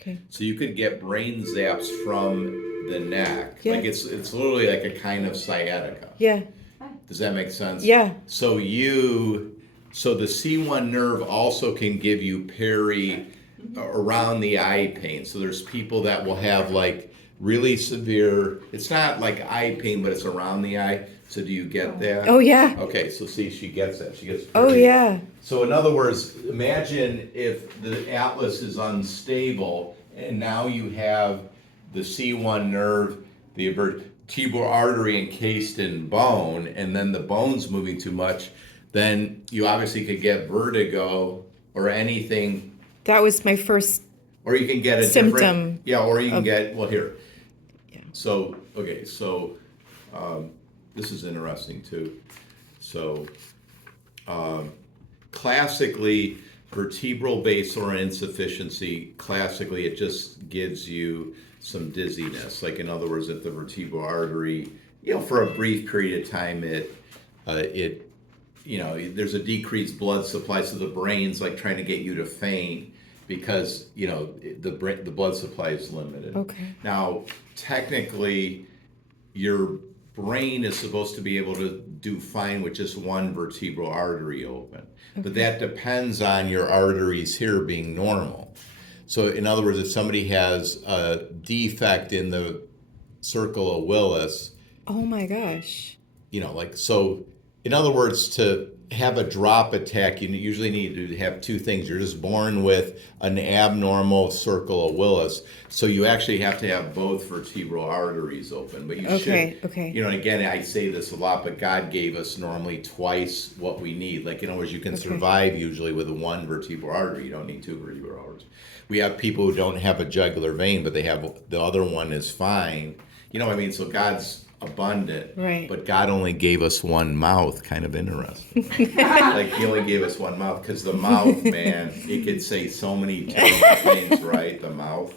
Okay. So you could get brain zaps from the neck. Yeah. Like it's literally like a kind of sciatica. Yeah. Does that make sense? Yeah. So the C1 nerve also can give you around the eye pain. So there's people that will have like really severe, it's not like eye pain, but it's around the eye. So do you get that? Oh, yeah. Okay, so see, she gets that. She gets Oh, yeah. So in other words, imagine if the atlas is unstable and now you have the C1 nerve, the vertebral artery encased in bone, and then the bone's moving too much, then you obviously could get vertigo or anything. That was my first Or you can get a symptom. different, yeah, or you can get, well, here. Yeah. So, okay, so this is interesting too. So, classically, vertebral basilar insufficiency, classically, it just gives you some dizziness. Like, in other words, if the vertebral artery, for a brief period of time, there's a decreased blood supply, so the brain's like trying to get you to faint because, the blood supply is limited. Okay. Now, technically, your brain is supposed to be able to do fine with just one vertebral artery open. Okay. But that depends on your arteries here being normal. So in other words, if somebody has a defect in the circle of Willis, oh my gosh. So in other words, to have a drop attack, you usually need to have two things. You're just born with an abnormal circle of Willis, so you actually have to have both vertebral arteries open. But you should, okay. And again, I say this a lot, but God gave us normally twice what we need. Like, in other words, you can survive usually with one vertebral artery. You don't need two vertebral arteries. We have people who don't have a jugular vein, but they have the other one is fine. So God's abundant, right? But God only gave us one mouth. Kind of interesting. Like He only gave us one mouth because the mouth, man, it could say so many terrible things, right? The mouth.